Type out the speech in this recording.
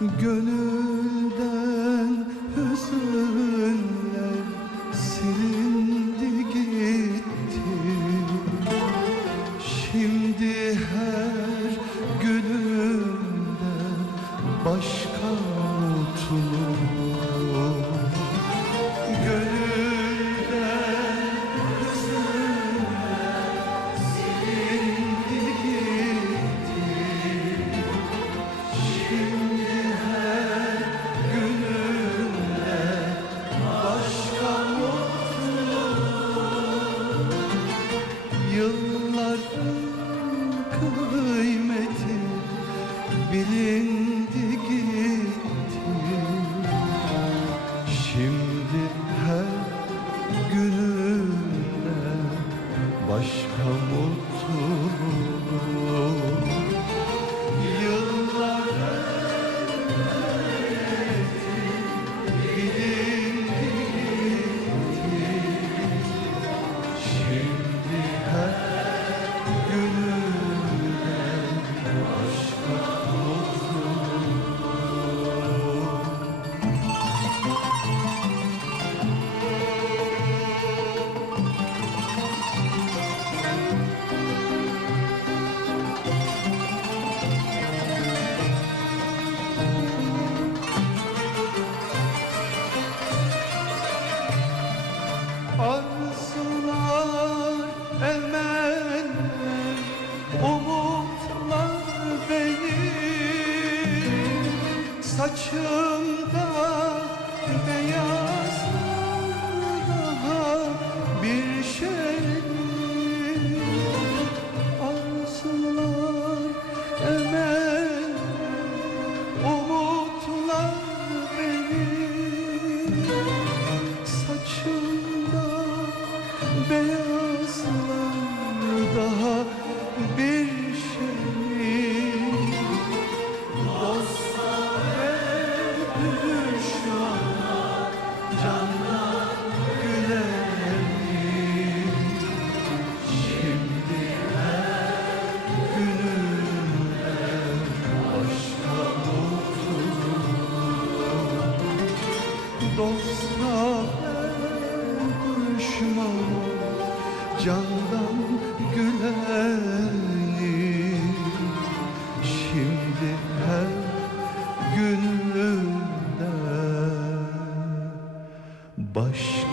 Gönülden hüzünler silindi gitti. Şimdi her günümde baş bilindi gitti. Şimdi her günümde başka mutlu Saçımda beyazlar daha bir şey. Arzular, emel, umutlar benim Saçımda beyaz Dosta ve düşmana Candan gülenim. Şimdi her günümde Başka